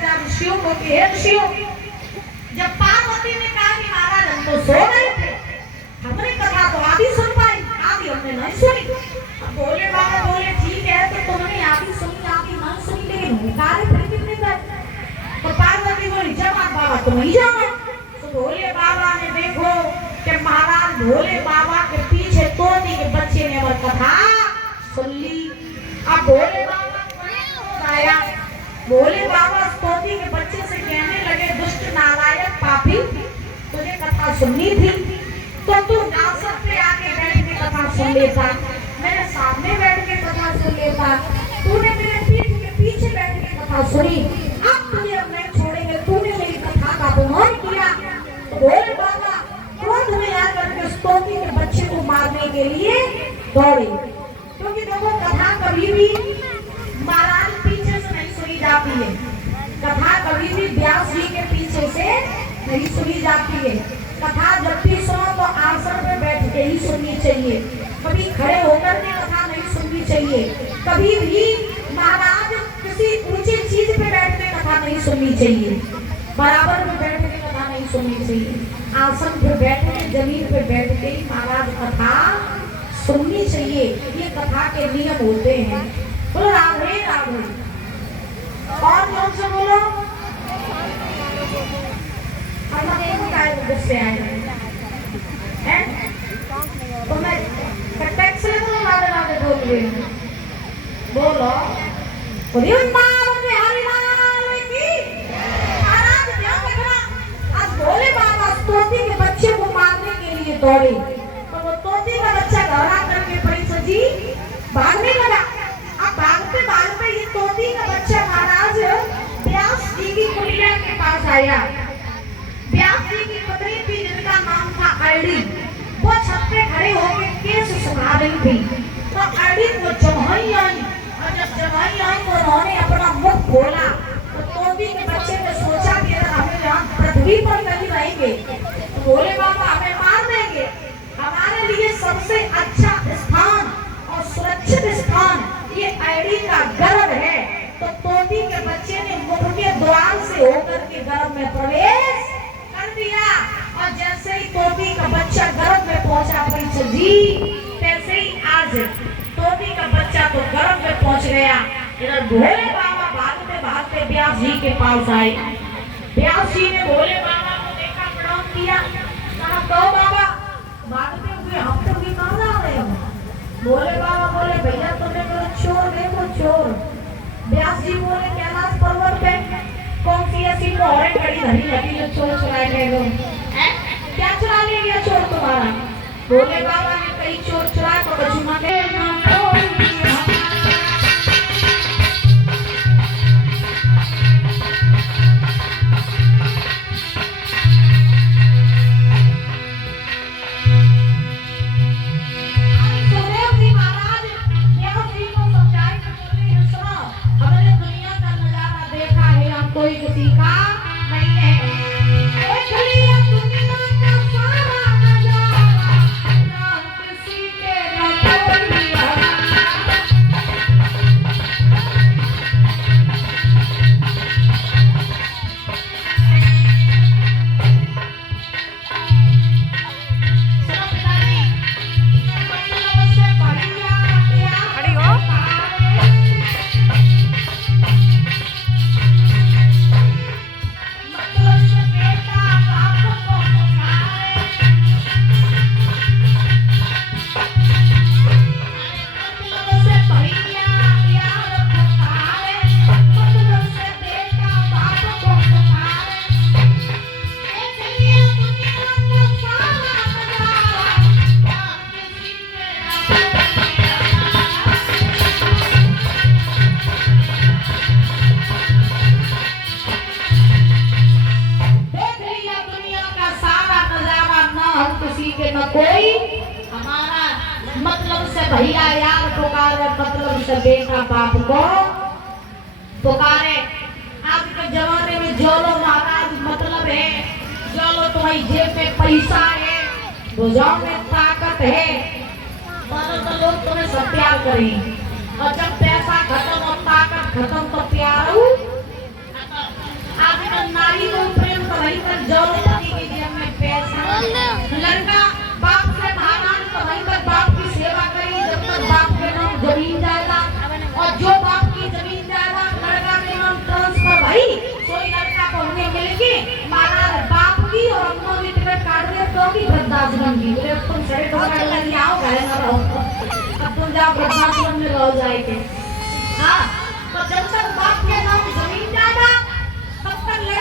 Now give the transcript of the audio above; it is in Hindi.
जा ऋषियों को कि हे ऋषियों, जब पार्वती ने कहा कि महाराज हम तो सो गए थे, हमने कथा तो आधी सुन पाई, आधी हमने नहीं सुनी। बोले बाबा बोले ठीक है, तो तुमने आधी सुनी आधी नहीं सुनी, लेकिन हुंकारे फिर कितने गए? तो पार्वती बोली जब आप बाबा तुम ही जाओ। तो भोले बाबा ने देखो कि महाराज भोले बाबा के पीछे तोती के बच्चे ने वो कथा सुन ली। अब भोले बाबा को आया, भोले बाबा तोती के बच्चे से कहने लगे दुष्ट नारायण पापी, तुझे कथा सुननी थी तो तू आसन पे आके बैठ के कथा सुन लेता, मेरे सामने बैठ के कथा सुन लेता, तूने मेरे पीठ के पीछे बैठ के कथा सुनी, अब तुझे अब नहीं छोड़ेंगे, तूने मेरी कथा का अपमान किया। तो भोले बाबा क्रोध में आकर के उस तोती के बच्चे को मारने के लिए दौड़े, क्योंकि देखो कथा कभी भी महाराज पीछे से नहीं सुनी जाती है, कथा कभी भी व्यास जी के पीछे से नहीं सुनी जाती है। कथा जब भी सुनो तो आसन पे बैठ के ही सुननी चाहिए, कभी खड़े होकर के कथा नहीं सुननी चाहिए, कभी भी महाराज किसी ऊंची चीज पे बैठ के कथा नहीं सुननी चाहिए, बराबर में बैठ के कथा नहीं सुननी चाहिए, आसन पे बैठ के जमीन पे बैठ के ही महाराज कथा सुननी चाहिए। ये कथा के नियम होते हैं। बोलो राधे राधे। और जोर से बोलो। गुस्से आए हैं तो मैं टैक्स ले तो राधे राधे बोल रही हूँ। बोलो आज भोले बाबा तोती के बच्चे को मारने के लिए दौड़े, तो वो तोती का बच्चा घबरा करके बड़ी सजी भागने लगा। अब भागते भागते ये तोती का बच्चा महाराज व्यास जी की कुटिया के पास आया। व्यास जी की पत्नी थी जिनका नाम था अरड़ी, वो छत पे खड़े होकर केस सुखा रही थी। तो अरड़ी को जमाई आई, और जब जमाई आई तो उन्होंने अपना मुख खोला, तो तोती के बच्चे ने सोचा कि अगर हम यहाँ पृथ्वी पर कहीं रहेंगे तो भोले बाबा हमें मार देंगे, हमारे लिए सबसे अच्छा स्थान और सुरक्षित स्थान ये अरड़ी का गर्भ है। तो तोती के बच्चे ने मुख के द्वार से होकर के गर्भ में प्रवेश कर दिया, और जैसे ही तोती का बच्चा गर्भ में पहुंचा परीक्षा जी, तैसे ही आज तोती का बच्चा तो गर्भ में पहुंच गया। इधर भोले बाबा भागते भागते व्यास जी के पास आए। व्यास जी ने भोले बाबा को देखा, प्रणाम किया, कहा तो बाबा भागते हुए हम तो भी कहाँ जा रहे हो? भोले बाबा बोले भैया तुमने बोला चोर देखो चोर। व्यास जी बोले कैलाश पर्वत पे कौन सी ऐसी मोहरें खड़ी धरी लगी जो चोर चुरा ले गए? क्या चुरा ले गया चोर तुम्हारा? भोले बाबा ने कई चोर चुरा तो बचुमा के कोई किसी का नहीं है। किसी के कोई हमारा मतलब से भैया यार पुकारे, मतलब से बेटा बाप को पुकारे। आज के जमाने में जो लोग महाराज मतलब है, जो लोग तुम्हारी जेब में पैसा है, भुजाओं में ताकत है, तो लोग तुम्हें सब प्यार करें, और जब पैसा खत्म और ताकत खत्म तो प्यार नारी को प्रेम तो वही पर जौर पति के जेब में पैसा, लड़का बाप से भागान तो वही पर बाप की सेवा करी जब तक बाप के नाम जमीन जाएगा, और जो बाप की जमीन जाएगा लड़का के नाम ट्रांसफर भाई कोई लड़का को हमें मिलेगी महाराज बाप की और अम्मा की टिकट काट दे तो की वृद्धाश्रम की बोले तुम सड़े ठोकर लगी आओ घर में रहो, अब तुम जाओ वृद्धाश्रम में रह जाएंगे। हाँ तो जब तक बाप के नाम